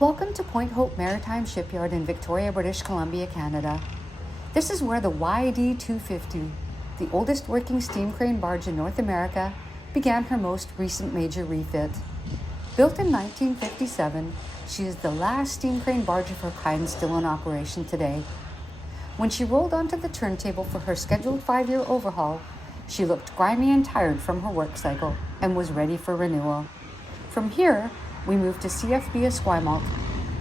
Welcome to Point Hope Maritime Shipyard in Victoria, British Columbia, Canada. This is where the YD250, the oldest working steam crane barge in North America, began her most recent major refit. Built in 1957, she is the last steam crane barge of her kind still in operation today. When she rolled onto the turntable for her scheduled 5-year overhaul, she looked grimy and tired from her work cycle and was ready for renewal. From here, we moved to CFB Esquimalt,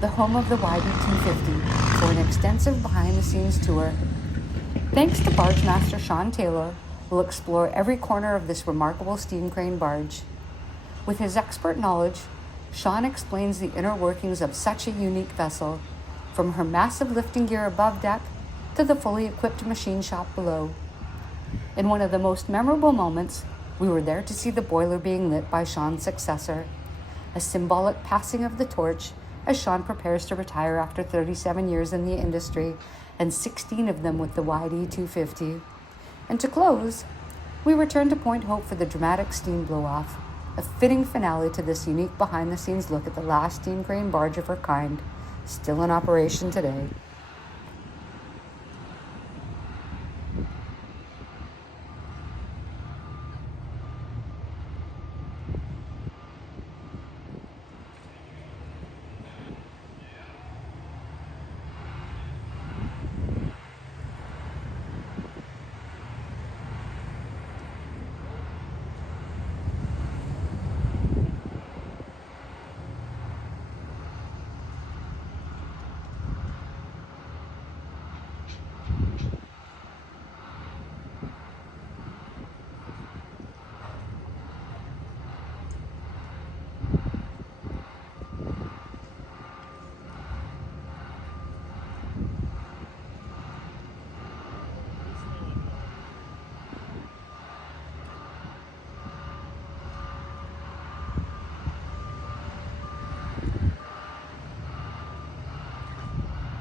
the home of the YD250, for an extensive behind-the-scenes tour. Thanks to Barge Master Shawn Taylor, we'll explore every corner of this remarkable steam crane barge. With his expert knowledge, Shawn explains the inner workings of such a unique vessel, from her massive lifting gear above deck to the fully equipped machine shop below. In one of the most memorable moments, we were there to see the boiler being lit by Shawn's successor, a symbolic passing of the torch as Shawn prepares to retire after 37 years in the industry and 16 of them with the YD250. And to close, we return to Point Hope for the dramatic steam blow-off, a fitting finale to this unique behind-the-scenes look at the last steam crane barge of her kind, still in operation today.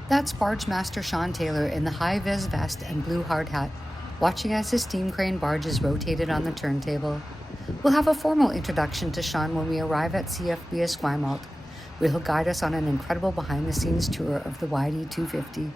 That's Barge Master Shawn Taylor in the high-vis vest and blue hard hat, watching as his steam crane barge is rotated on the turntable. We'll have a formal introduction to Shawn when we arrive at CFB Esquimalt, where he'll guide us on an incredible behind-the-scenes tour of the YD250.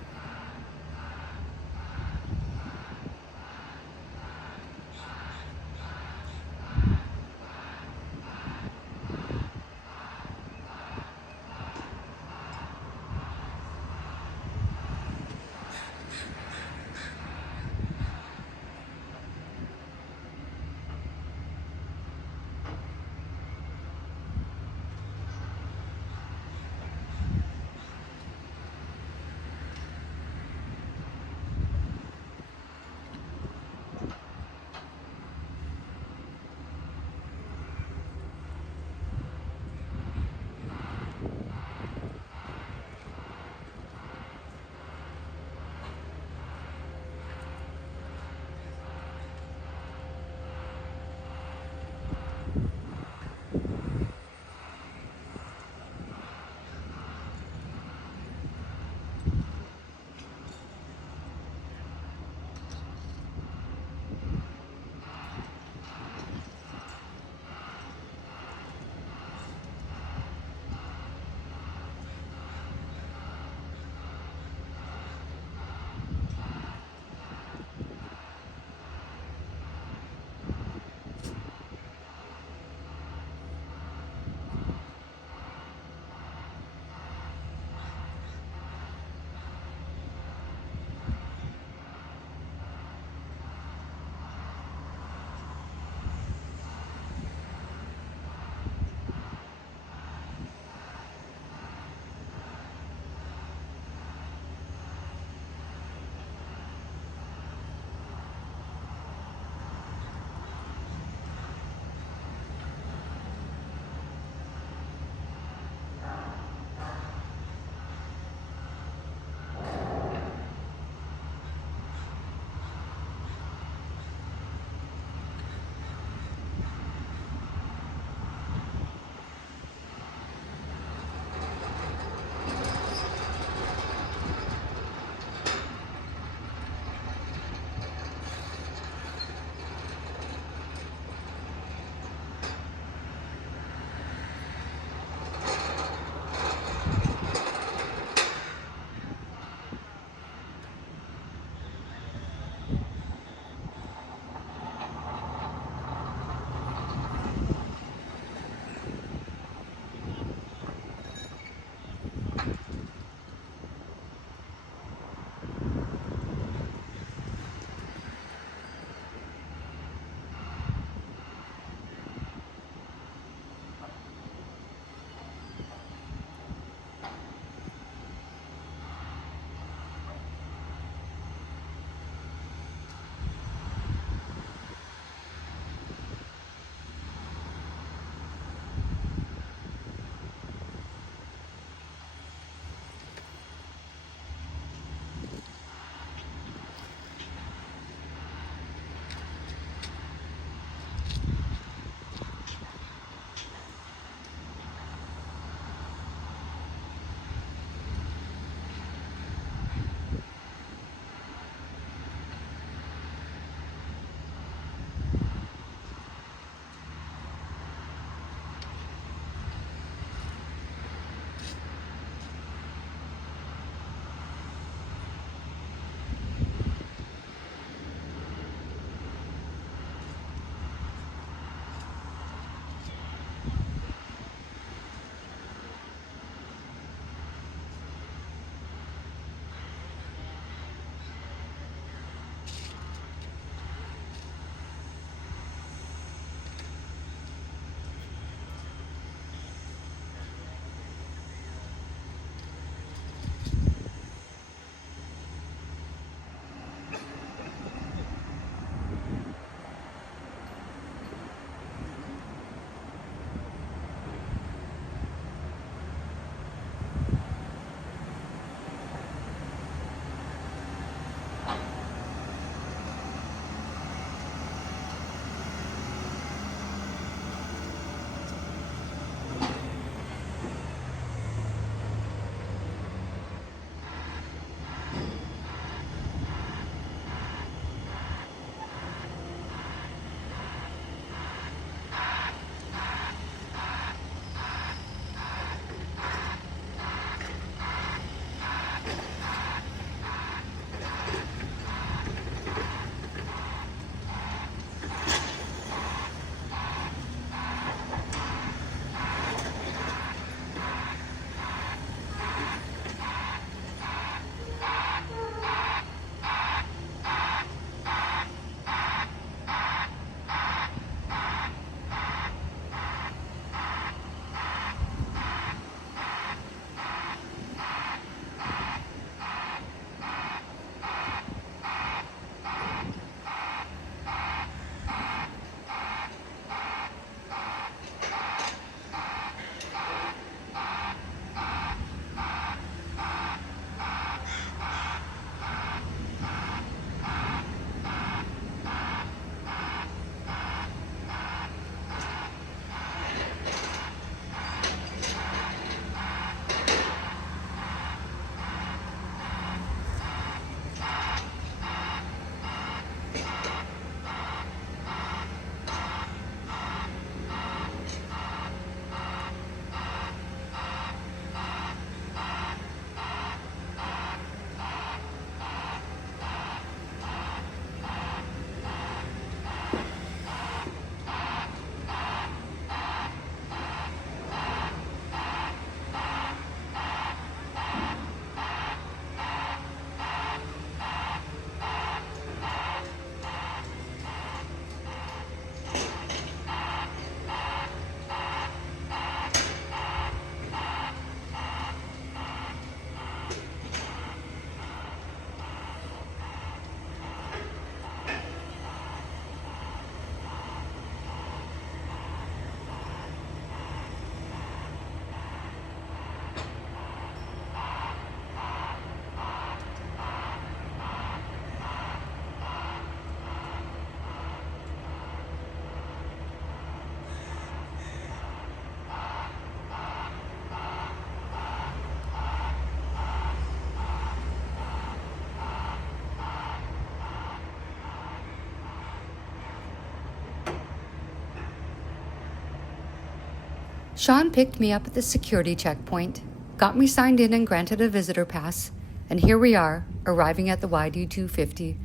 Shawn picked me up at the security checkpoint, got me signed in and granted a visitor pass, and here we are, arriving at the YD250.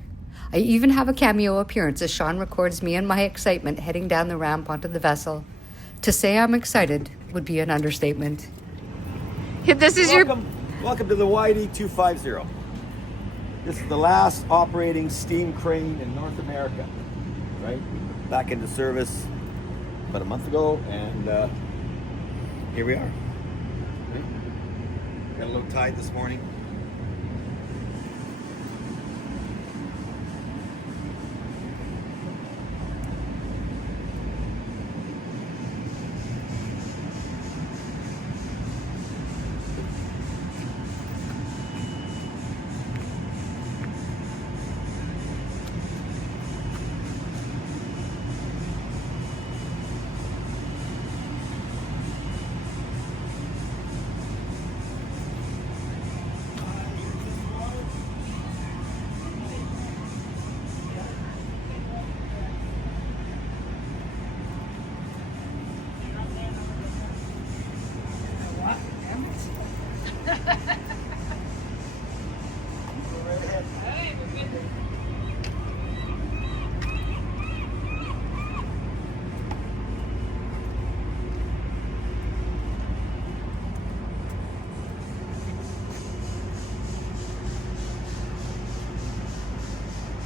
I even have a cameo appearance as Shawn records me and my excitement heading down the ramp onto the vessel. To say I'm excited would be an understatement. This is Welcome to the YD250. This is the last operating steam crane in North America, right? Back into service about a month ago, and here we are. Right? Got a low tide this morning.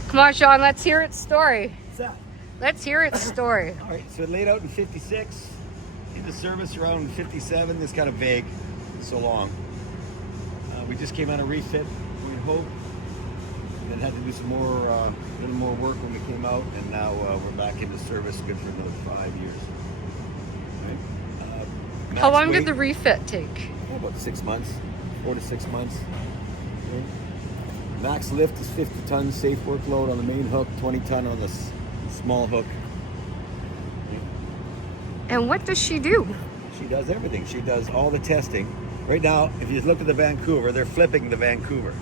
Come on, Shawn, let's hear its story. What's that? Let's hear its story. All right, so it laid out in 56, into service around 57. This kind of vague, so long. We just came out of refit, Point Hope, and then had to do some more, little more work when we came out, and now we're back into service, good for another 5 years. Right. How long did the refit take? About 6 months, 4 to 6 months. Okay. Max lift is 50 tons, safe workload on the main hook, 20 ton on the small hook. And what does she do? She does everything. She does all the testing. Right now, if you look at the Vancouver, they're flipping the Vancouver.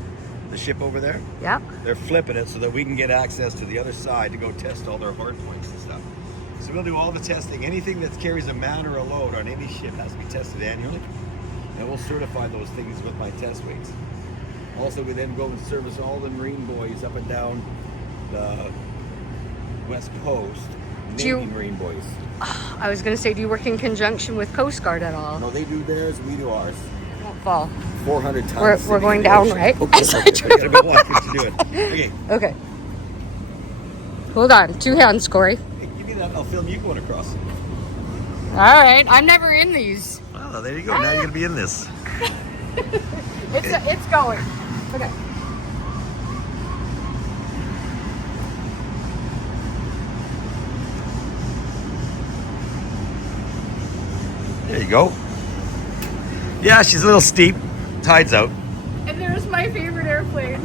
The ship over there? Yep. They're flipping it so that we can get access to the other side to go test all their hard points and stuff. So we'll do all the testing. Anything that carries a man or a load on any ship has to be tested annually. And we'll certify those things with my test weights. Also, we then go and service all the Marine boys up and down the West Coast, Navy Marine boys. I was going to say, do you work in conjunction with Coast Guard at all? No, they do theirs, we do ours. Don't fall. 400 tons. We're going down, right? Okay, I gotta go watch what you're doing. Okay. Okay. Hold on. 2 hands, Corey. Hey, give me that. I'll film you going across. All right. I'm never in these. Oh, there you go. Now you're gonna be in this. It's going. Okay. There you go. Yeah, she's a little steep. Tide's out. And there's my favorite airplane.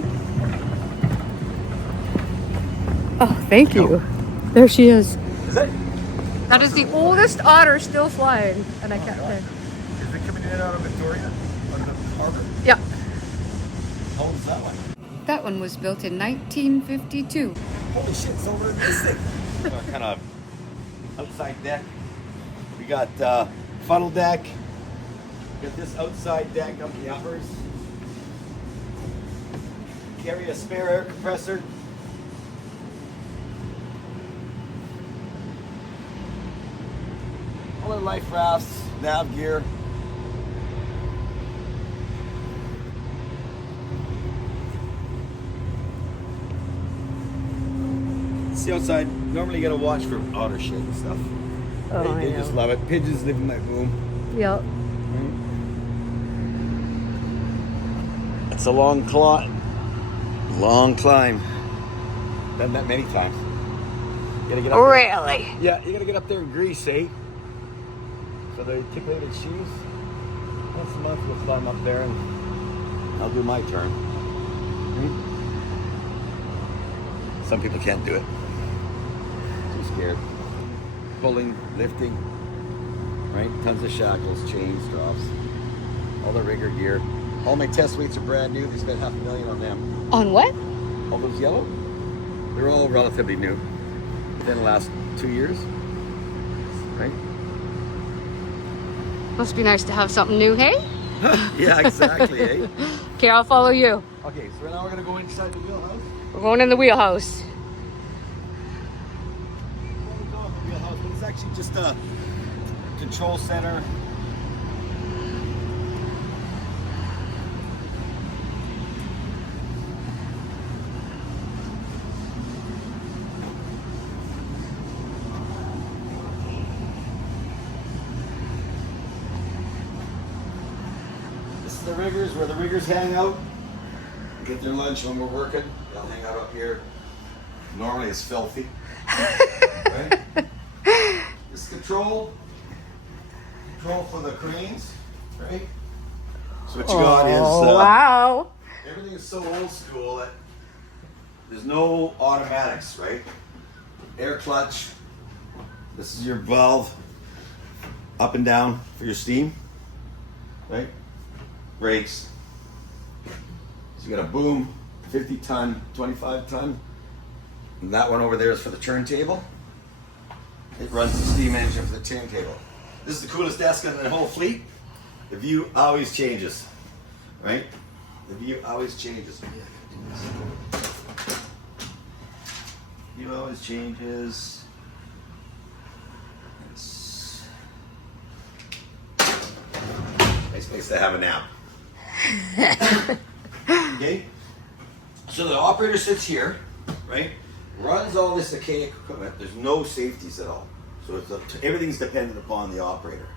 Oh, thank you. There she is. Is it? That is the oldest otter still flying, and I can't think. Is it coming in out of Victoria? Out of the harbor? Yeah. How old is that one? That one was built in 1952. Holy shit, it's over this thing. Our kind of outside deck. We got funnel deck. Got this outside deck up the uppers. Carry a spare air compressor. All our life rafts, nav gear. See outside, normally you gotta watch for otter shit and stuff. Oh, They just love it. Pigeons live in that boom. Yep. It's a long climb. Long climb. Done that many times. You gotta get up Really? there. Yeah, you gotta get up there in grease, eh? So the articulated shoes. Once a month we'll climb up there and I'll do my turn. Some people can't do it. Too scared. Pulling, lifting, right? Tons of shackles, chains, drops, all the rigger gear. All my test weights are brand new. They spent $500,000 on them. On what? All those yellow, they're all relatively new. Within the last 2 years, right? Must be nice to have something new, hey? Yeah, exactly, eh? Okay, I'll follow you. Okay, so now we're gonna go inside the wheelhouse. We're going in the wheelhouse. We call it the wheelhouse, but it's actually just a control center. This is the riggers, where the riggers hang out. Get their lunch when we're working. They'll hang out up here. Normally it's filthy. Right? This control for the cranes, right? So what you got is wow. everything is so old school that there's no automatics, right? Air clutch. This is your valve up and down for your steam, right? Brakes. So you got a boom, 50 ton, 25 ton. And that one over there is for the turntable. It runs the steam engine for the turntable. This is the coolest desk in the whole fleet. The view always changes, right? The view always changes. View always changes. It's nice place to have a nap. Okay? So the operator sits here, right? Runs all this archaic equipment. There's no safeties at all. So everything's dependent upon the operator.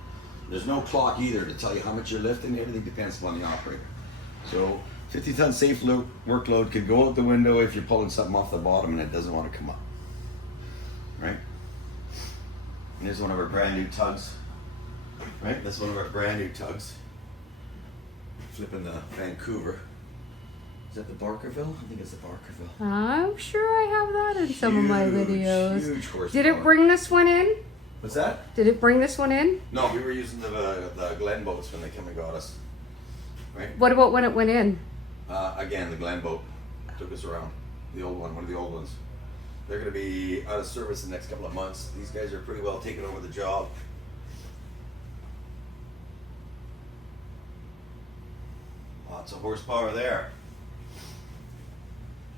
There's no clock either to tell you how much you're lifting. Everything depends upon the operator. So 50-ton safe workload could go out the window if you're pulling something off the bottom and it doesn't want to come up. Right? And here's one of our brand new tugs. Right? That's one of our brand new tugs. Flipping the Vancouver. Is that the Barkerville? I think it's the Barkerville. I'm sure I have that in some of my videos. Huge horsepower. Did it bring this one in? What's that? Did it bring this one in? No, we were using the Glen boats when they came and got us. Right? What about when it went in? Again, the Glen boat took us around. The old one of the old ones. They're going to be out of service in the next couple of months. These guys are pretty well taking over the job. Lots of horsepower there.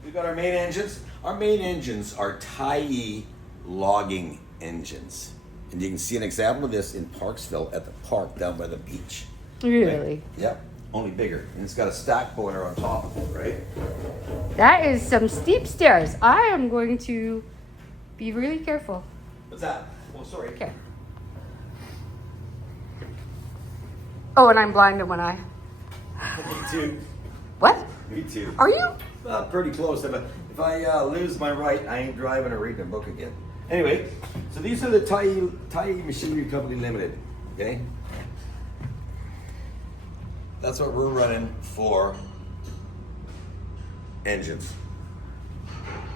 We've got our main engines. Our main engines are Tyee logging engines. And you can see an example of this in Parksville at the park down by the beach. Really? Right? Yep, only bigger. And it's got a stack boiler on top of it, right? That is some steep stairs. I am going to be really careful. What's that? Oh, sorry. Okay. Oh, and I'm blind in one eye. Me too. What? Me too. Are you? Pretty close. If I lose my right, I ain't driving or reading a book again. Anyway, so these are the Tyee Machinery Company Limited. Okay? That's what we're running for engines.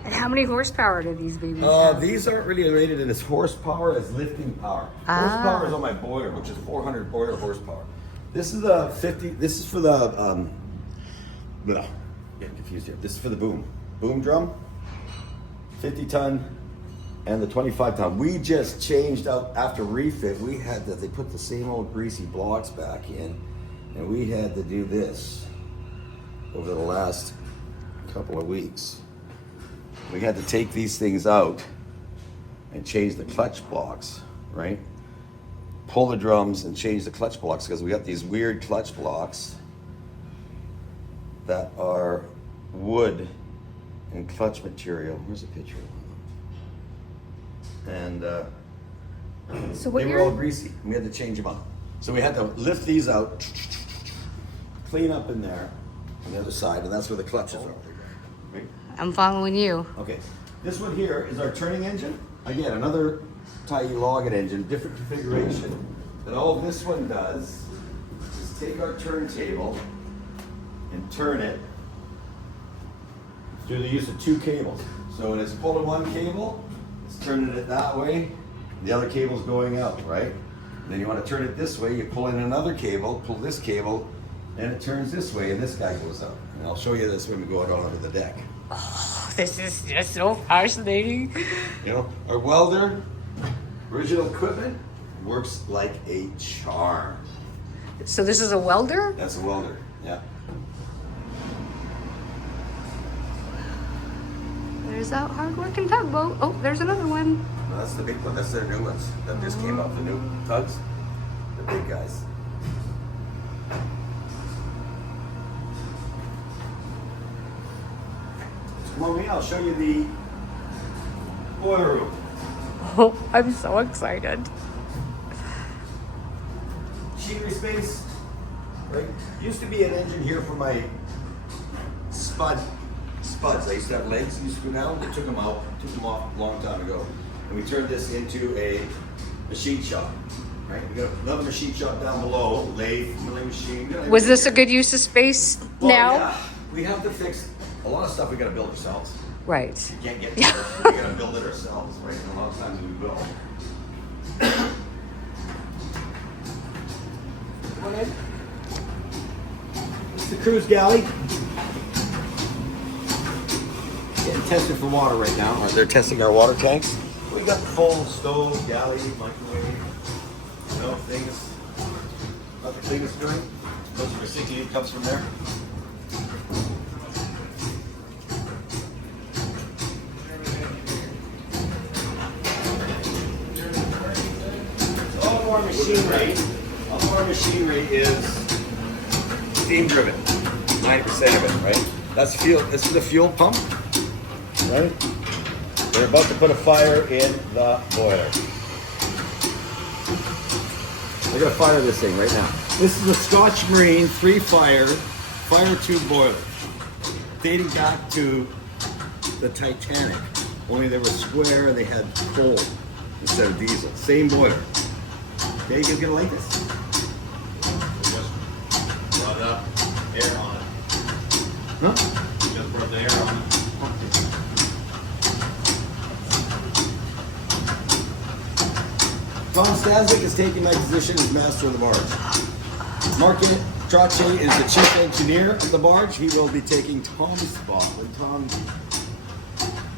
And how many horsepower do these babies have? These aren't really rated in as horsepower as lifting power. Horsepower is on my boiler, which is 400 boiler horsepower. This is the 50. This is for the getting confused here. This is for the boom drum, 50 ton, and the 25 ton. We just changed out after refit. We had they put the same old greasy blocks back in, and we had to do this over the last couple of weeks. We had to take these things out and change the clutch blocks, right? Pull the drums and change the clutch blocks because we got these weird clutch blocks that are wood and clutch material. Here's a picture of them. And So what they were all greasy. We had to change them up. So we had to lift these out, clean up in there on the other side, and that's where the clutches are. Right? I'm following you. Okay, this one here is our turning engine. Again, another Tyee logging engine, different configuration. And all this one does is take our turntable and turn it through the use of two cables. So when it's pulling one cable, it's turning it that way, the other cable's going out, right? And then you want to turn it this way, you pull in another cable, pull this cable, and it turns this way, and this guy goes out. And I'll show you this when we go out onto the deck. Oh, this is just so fascinating. You know, our welder, original equipment, Works like a charm. So this is a welder? That's a welder, yeah. There's that hard-working tugboat. Oh, there's another one. No, that's the big one. That's their new ones that just came out. The new tugs, the big guys. Come on, I'll show you the boiler room. Oh, I'm so excited. Machinery space. Right. Used to be an engine here for my spuds. I used to have legs that used to go down. They took them out, took them off a long time ago. And we turned this into a machine shop. Right? We got another machine shop down below, lathe, milling machine. Was this a good use of space now? Yeah. We have to fix a lot of stuff we got to build ourselves. Right. You can't get to it. We got to build it ourselves, right? And a lot of times we will. Come on in. It's the cruise galley. Getting tested for water right now. They're testing our water tanks. We've got the full stove, galley, microwave, things. Other things doing. Most of our 68 comes from there. All of our machinery is steam driven. 90% of it, right? That's fuel. This is a fuel pump. Right? We're about to put a fire in the boiler. We're going to fire this thing right now. This is a Scotch Marine 3-fire fire tube boiler, dating back to the Titanic. Only they were square and they had coal instead of diesel. Same boiler. Okay, you guys gonna like this? Just brought up air on it. Huh? Just brought the air on it. Tom Stanzik is taking my position as master of the barge. Mark Trache is the chief engineer of the barge. He will be taking Tom's spot when Tom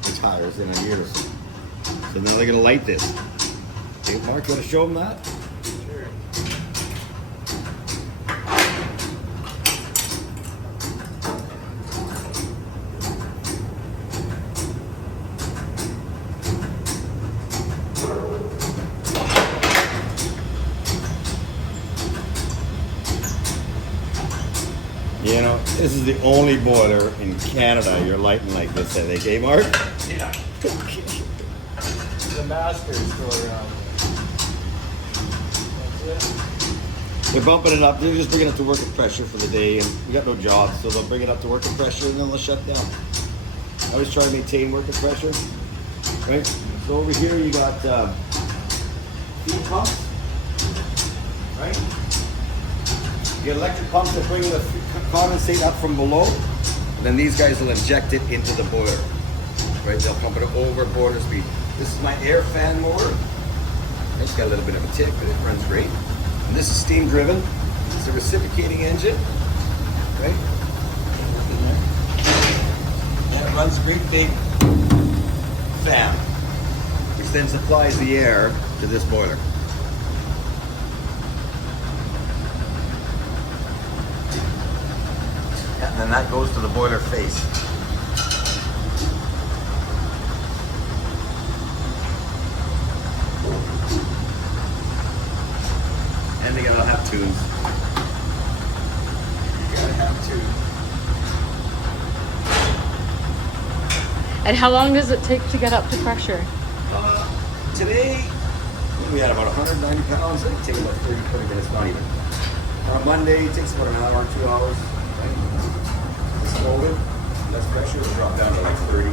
retires in a year or so. So now they're gonna light this. Okay, Mark, you wanna show them that? Sure. You know, this is the only boiler in Canada you're lighting like this, I think, eh, Mark? Yeah. The master's store around there. That's it. They're bumping it up. They're just bringing it up to working pressure for the day, and we got no jobs, so they'll bring it up to working pressure and then they'll shut down. I always try to maintain working pressure, right? So over here you got feed pumps, right? You get electric pumps that bring the condensate up from below, and then these guys will inject it into the boiler, right? They'll pump it over boiler speed. This is my air fan motor. It's got a little bit of a tick, but it runs great. And this is steam driven. It's a reciprocating engine, right? And it runs a great big fan, which then supplies the air to this boiler. And then that goes to the boiler face. And they gotta have tubes. You gotta have tubes. And how long does it take to get up to pressure? Today, we had about 190 pounds. It takes about 30, 20 minutes, not even. On Monday, it takes about an hour, 2 hours. It's loaded. Less pressure will drop down to like 30.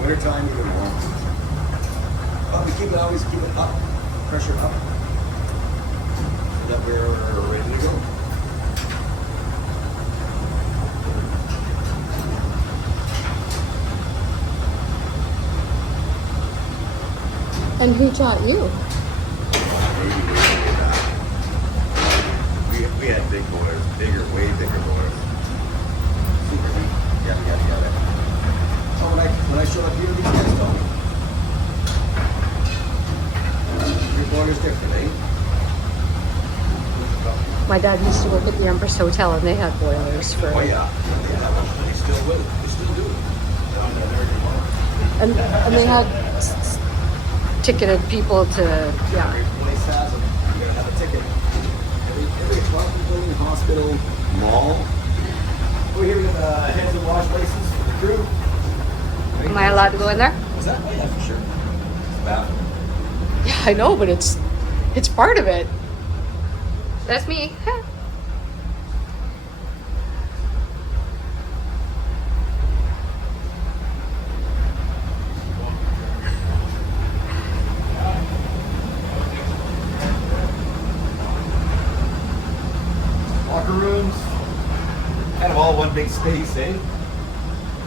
Wintertime, even more. But we always keep it up, pressure up, so that we're ready to go. And who taught you? We had big boilers, way bigger boilers. Super heat, yada. So when I showed up here, these guys told me. Your boiler's different, eh? My dad used to work at the Empress Hotel, and they had boilers for. Oh yeah. They still will. They still do. On the American market. And they had ticketed people to yeah. Every place has them. You gotta have a ticket. Every apartment building, hospital, mall. Over here we got heads and wash places for the crew. Right? Am I allowed to go in there? Is that? Oh, yeah, for sure. It's bad. Yeah, I know, but it's part of it. That's me. Locker rooms. Kind of all one big space, eh? Here,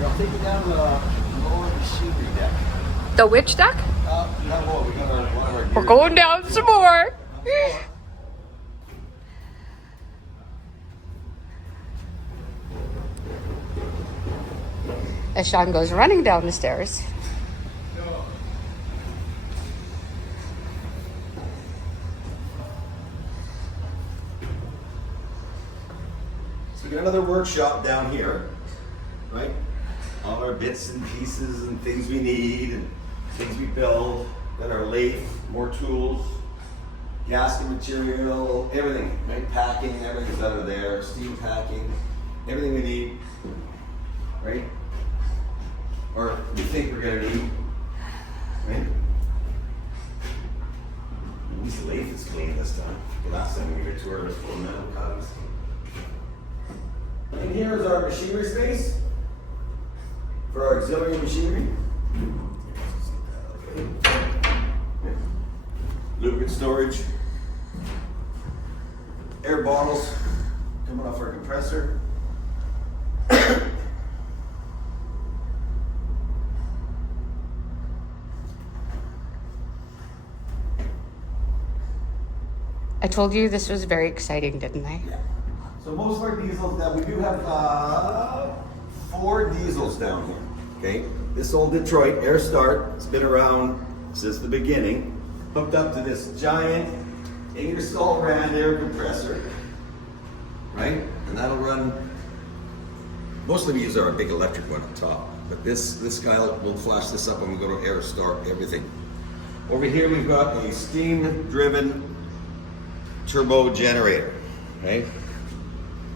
I'll take you down to the lower machinery deck. The witch deck? Not more. We got one of our We're gear. going down some more. As Shawn goes running down the stairs. So we got another workshop down here, right? All our bits and pieces and things we need and things we build. Then our lathe, more tools, gasket material, everything, right? Packing, everything's out of there. Steam packing, everything we need, right? Or we think we're gonna need, right? At least the lathe is clean this time. The last time we were toured was full of metal cuttings. And here's our machinery space for our auxiliary machinery. Lubricant storage, air bottles coming off our compressor. I told you this was very exciting, didn't I? Yeah. So most of our diesels now, we do have 4 diesels down here. Okay, this old Detroit Air Start, it's been around since the beginning, hooked up to this giant Ingersoll Rand air compressor, right? And that'll run. Mostly we use our big electric one up top, but this guy will flash this up when we go to Air Start everything. Over here we've got a steam-driven turbo generator, right?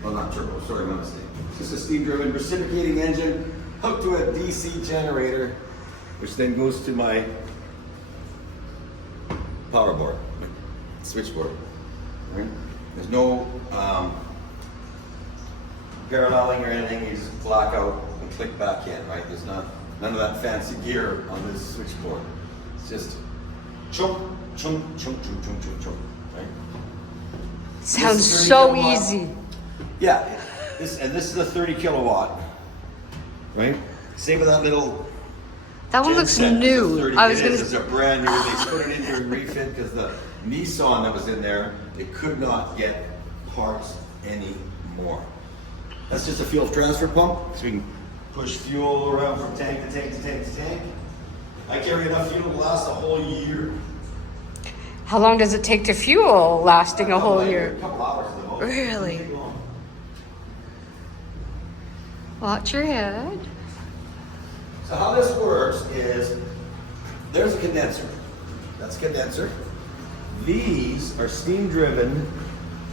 Well, not turbo, sorry, my mistake. It's just a steam-driven reciprocating engine hooked to a DC generator, which then goes to my power board, my switchboard, right? There's no paralleling or anything, you just black out and click back in, right? There's none of that fancy gear on this switchboard. It's just chunk, chunk, chunk, chunk, chunk, chunk, chunk, right? Sounds This is 30 so kilowatt. easy. Yeah, this is a 30 kilowatt, right? Same with that little. That one gen looks set. new. It's a 30 I was it gonna. is, it's a brand new. They put it in during refit because the Nissan that was in there, they could not get parts anymore. That's just a fuel transfer pump, so we can push fuel around from tank to tank to tank to tank. I carry enough fuel to last a whole year. How long does it take to fuel lasting a whole year? A couple hours at the most. Really? Doesn't take long. Watch your head. So how this works is, there's a condenser. That's a condenser. These are steam-driven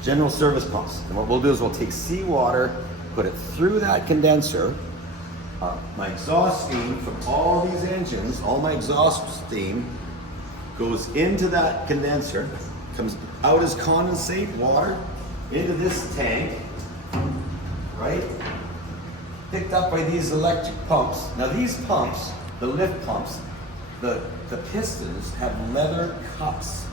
general service pumps. And what we'll do is we'll take seawater, put it through that condenser. My exhaust steam from all these engines, all my exhaust steam, goes into that condenser, comes out as condensate water into this tank, right? Picked up by these electric pumps. Now these pumps, the lift pumps, the pistons have leather cups.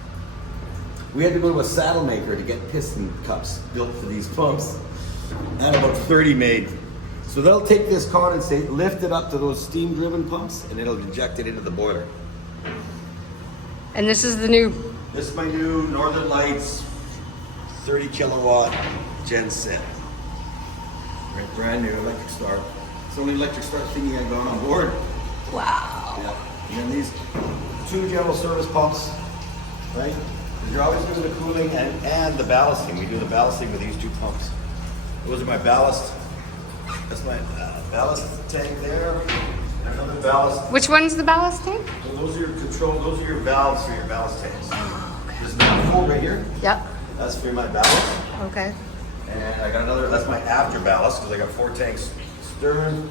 We had to go to a saddle maker to get piston cups built for these pumps. And about 30 made. So they'll take this condensate, lift it up to those steam-driven pumps, and it'll inject it into the boiler. And this is the new. This is my new Northern Lights 30 kilowatt gen set. Right, brand new electric start. It's the only electric start thingy I've got on board. Wow. Yeah. And then these 2 general service pumps, right? Because you're always doing the cooling and the ballasting. We do the ballasting with these two pumps. Those are my ballast. That's my ballast tank there. And another ballast. Which one's the ballast tank? So those are your control. Those are your valves for your ballast tanks. There's another hole right here. Yep. That's for my ballast. Okay. And I got another. That's my after ballast because I got 4 tanks stern,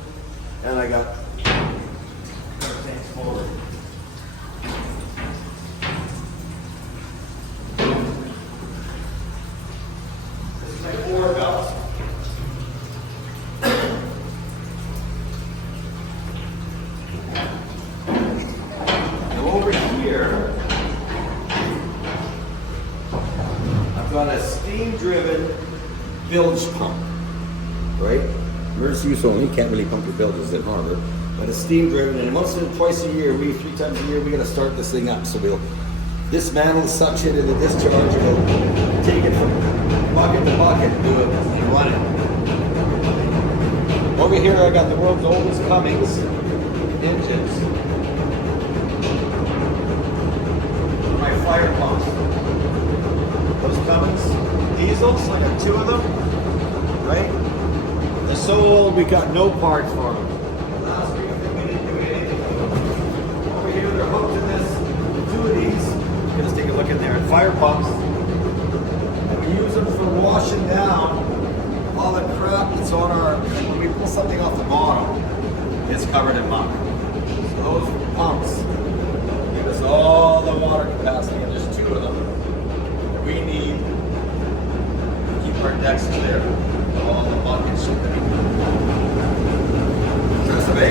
and I got 4 tanks forward. This is my forward ballast. Over here, I've got a steam-driven bilge pump, right? Emergency use only. Can't really pump your bilges in harbor, but it's steam-driven, and once or twice a year, 3 times a year, we got to start this thing up. So we'll dismantle the suction and the discharge, and we'll take it from bucket to bucket, and do it and run it. Over here, I got the world's oldest Cummins engines. My fire pumps. Those Cummins diesels, I got 2 of them, right? They're so old we got no parts for them. Last week I think we didn't do anything. Over here they're hooked to this, 2 of these. Let's take a look in there. Fire pumps. And we use them for washing down all the crap that's on our, when we pull something off the bottom, it's covered in muck. So those pumps give us all the water capacity, and there's 2 of them that we need to keep our decks clear. All the muck and shit. Trust me?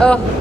Oh.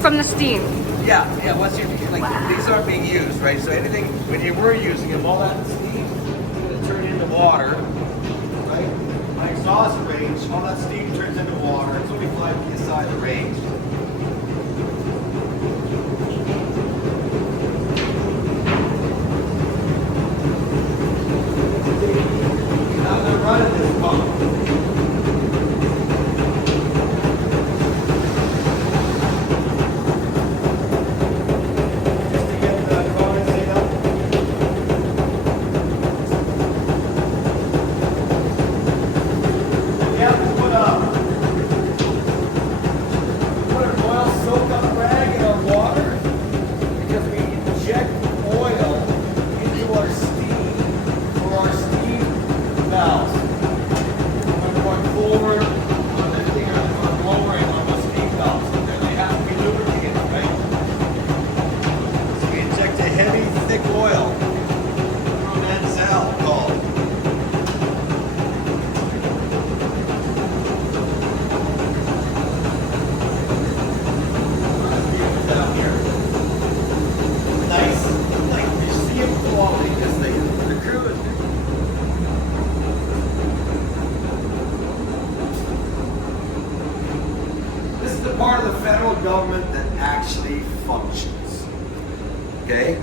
From the steam. Yeah. Once you like, these aren't being used, right? So anything when you were using them, all that steam is going to turn into water, right? My exhaust range, all that steam turns into water. It's only 5 feet aside the range. Now they're running this pump. Part of the federal government that actually functions, okay?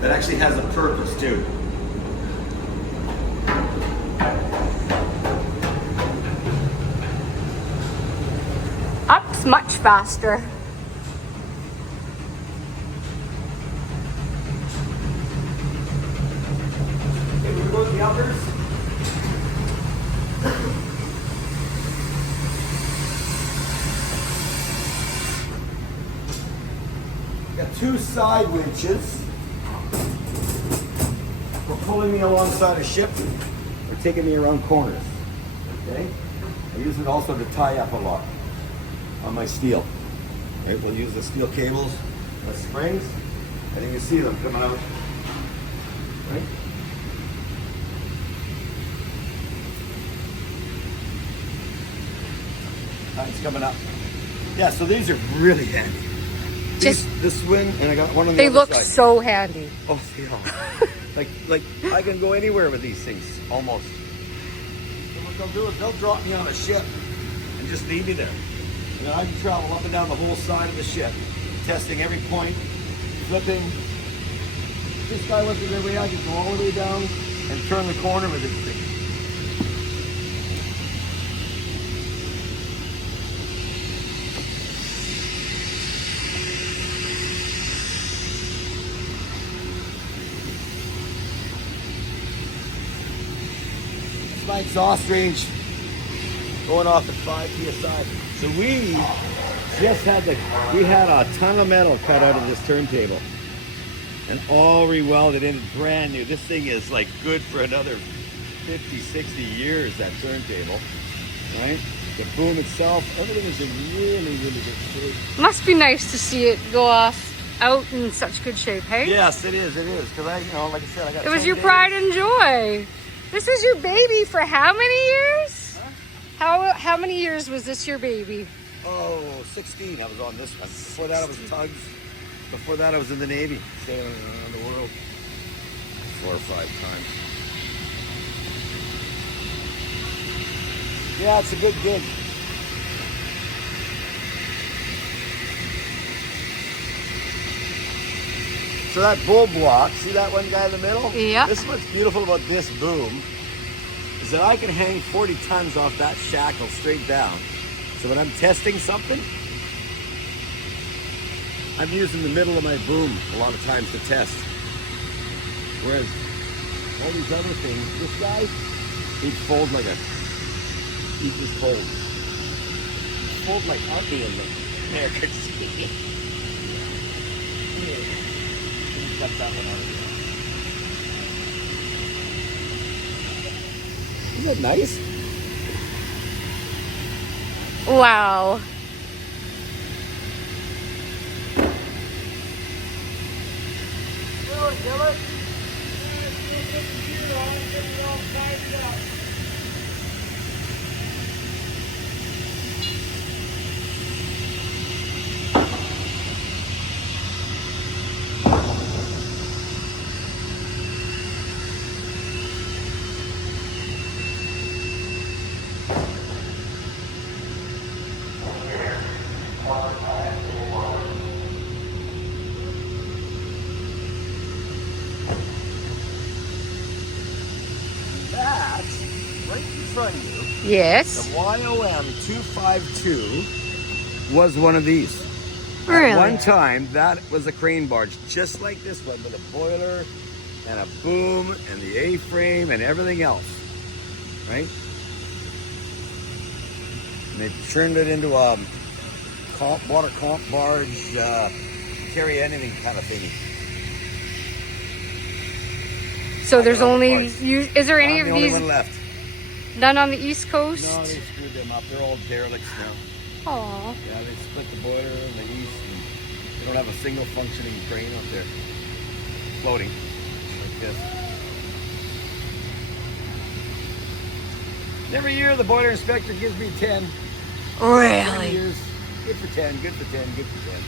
That actually has a purpose too. Up's much faster. Okay, we go to the uppers. Got 2 side winches. For pulling me alongside a ship or taking me around corners. Okay? I use it also to tie up a lot on my steel. Right? We'll use the steel cables, the springs, and you can see them coming out Right? It's coming up. Yeah, so these are really handy. This one, and I got one on the They other look side. so handy. Oh, they are. like I can go anywhere with these things, almost. So what they'll do is they'll drop me on a ship and just leave me there. And then I can travel up and down the whole side of the ship, testing every point, flipping. This guy wasn't every way. I could go all the way down and turn the corner with this thing. My exhaust range going off at 5 psi. So we just had a ton of metal cut out of this turntable and all rewelded in, brand new. This thing is like good for another 50, 60 years, that turntable, right? The boom itself, everything is in really, really good shape. Must be nice to see it go off out in such good shape, hey? Yes, it is, because like I said, I got It was 10 your days. pride and joy. This is your baby for how many years? Huh? How many years was this your baby? Oh, 16, I was on this one. Before that, I was in tugs. Before that, I was in the Navy, sailing around the world 4 or 5 times. Yeah, it's a good gig. So that bull block, see that one guy in the middle? Yeah. This is what's beautiful about this boom, is that I can hang 40 tons off that shackle straight down. So when I'm testing something, I'm using the middle of my boom a lot of times to test. Whereas all these other things, this guy, he'd fold like a, he'd just fold. Fold like Archie in the American Sea. Cut that one out. Isn't that nice? Wow. Right in front of you, Yes. the YD250 was one of these. Really? At one time, that was a crane barge, just like this one, with a boiler and a boom and the A-frame and everything else, right? And they turned it into a water comp barge, carry anything kind of thing. So there's know, only, of course. is there any I'm of the only these, one left. none on the East Coast? No, they screwed them up. They're all derelicts now. Aw. Yeah, they split the boiler in the east, and they don't have a single functioning crane out there floating like this. And every year the boiler inspector gives me 10. 10 Really? years. Good for 10, good for 10, good for 10.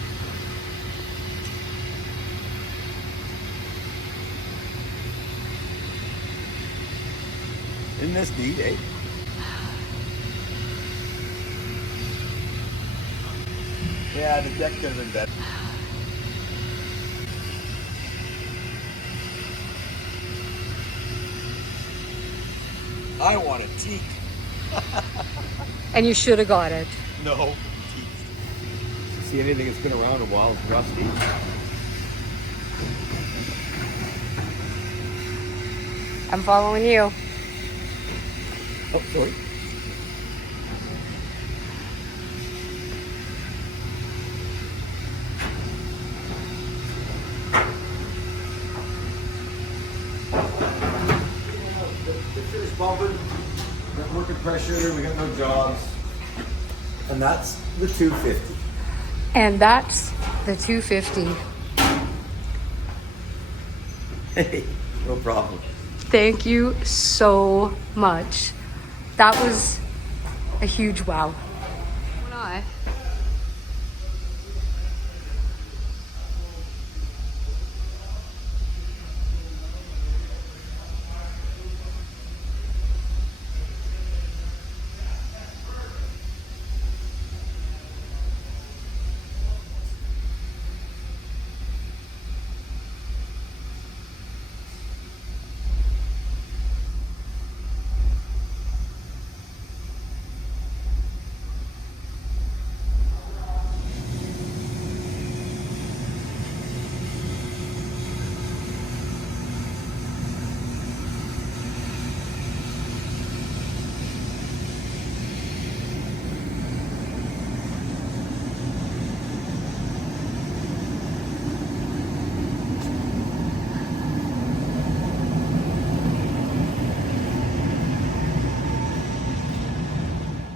Isn't this neat, eh? Yeah, the deck could have been better. I want a teak. And you should have got it. No, teak. See anything that's been around a while is rusty. I'm following you. Oh, sorry. They finished bumping. We're working pressure. We got no jobs. And that's the 250. And that's the 250. Hey, No problem. Thank you so much. That was a huge wow.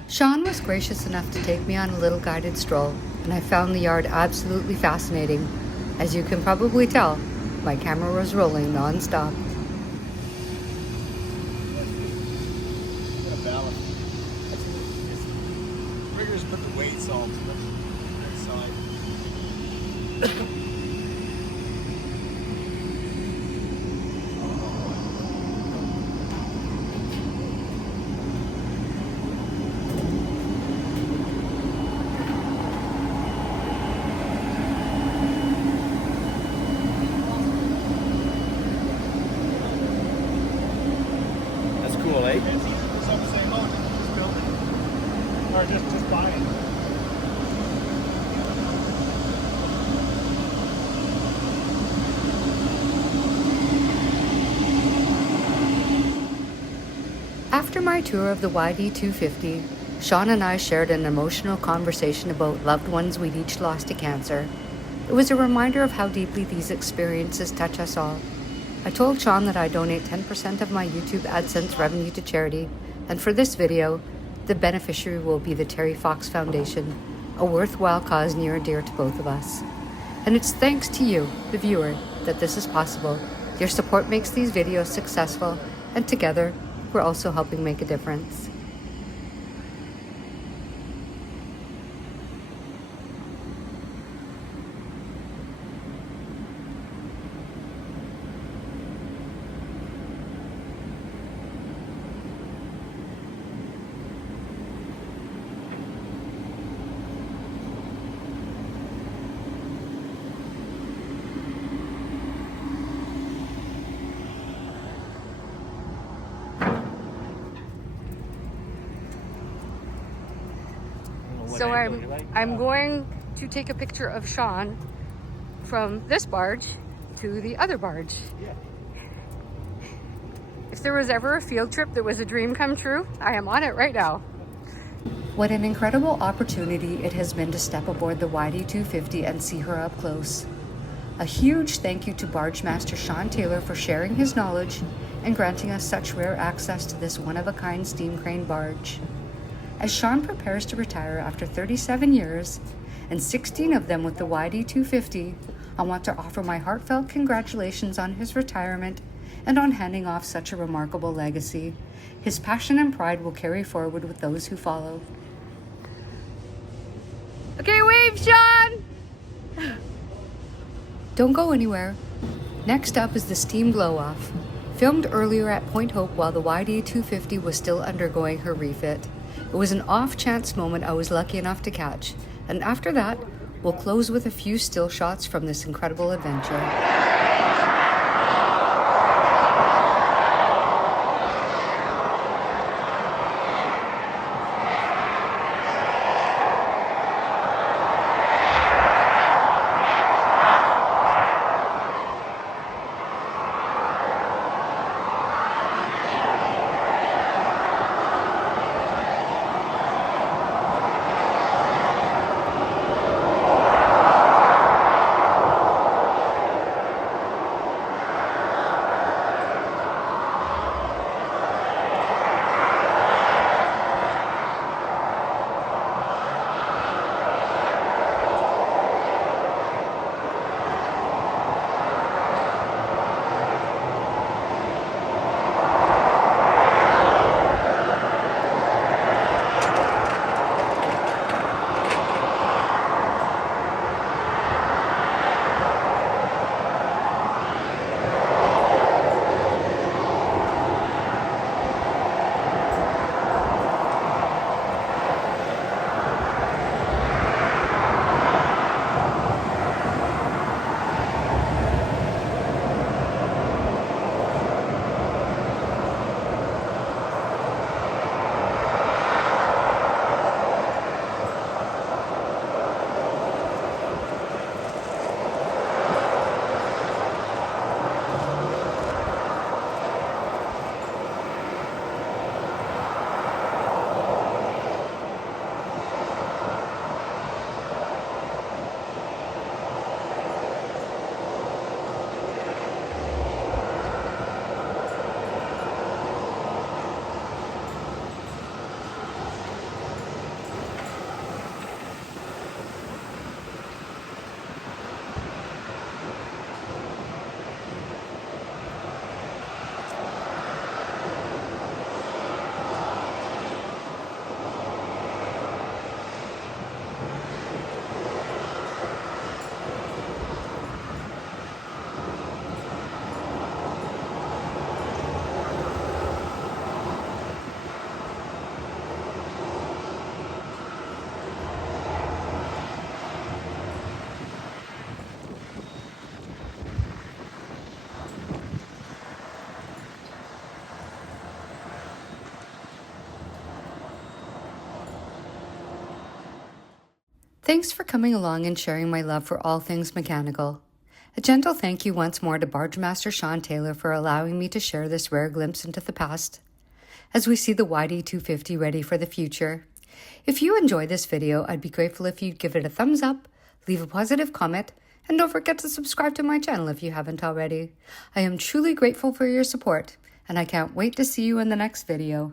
Shawn was gracious enough to take me on a little guided stroll, and I found the yard absolutely fascinating. As you can probably tell, my camera was rolling non-stop. Riggers put the weights on to the side. That's cool, eh? Some say, oh, just build it. Or just buy it. After my tour of the YD250, Shawn and I shared an emotional conversation about loved ones we'd each lost to cancer. It was a reminder of how deeply these experiences touch us all. I told Shawn that I donate 10% of my YouTube AdSense revenue to charity, and for this video, the beneficiary will be the Terry Fox Foundation, a worthwhile cause near and dear to both of us. And it's thanks to you, the viewer, that this is possible. Your support makes these videos successful, and together, we're also helping make a difference. So I'm going to take a picture of Shawn from this barge to the other barge. Yeah. If there was ever a field trip that was a dream come true, I am on it right now. What an incredible opportunity it has been to step aboard the YD250 and see her up close. A huge thank you to Barge Master Shawn Taylor for sharing his knowledge and granting us such rare access to this one-of-a-kind steam crane barge. As Shawn prepares to retire after 37 years, and 16 of them with the YD250, I want to offer my heartfelt congratulations on his retirement and on handing off such a remarkable legacy. His passion and pride will carry forward with those who follow. Okay, wave, Shawn! Don't go anywhere. Next up is the steam blow-off, filmed earlier at Point Hope while the YD250 was still undergoing her refit. It was an off-chance moment I was lucky enough to catch, and after that, we'll close with a few still shots from this incredible adventure. Thanks for coming along and sharing my love for all things mechanical. A gentle thank you once more to Barge Master Shawn Taylor for allowing me to share this rare glimpse into the past, as we see the YD250 ready for the future. If you enjoy this video, I'd be grateful if you'd give it a thumbs up, leave a positive comment, and don't forget to subscribe to my channel if you haven't already. I am truly grateful for your support, and I can't wait to see you in the next video.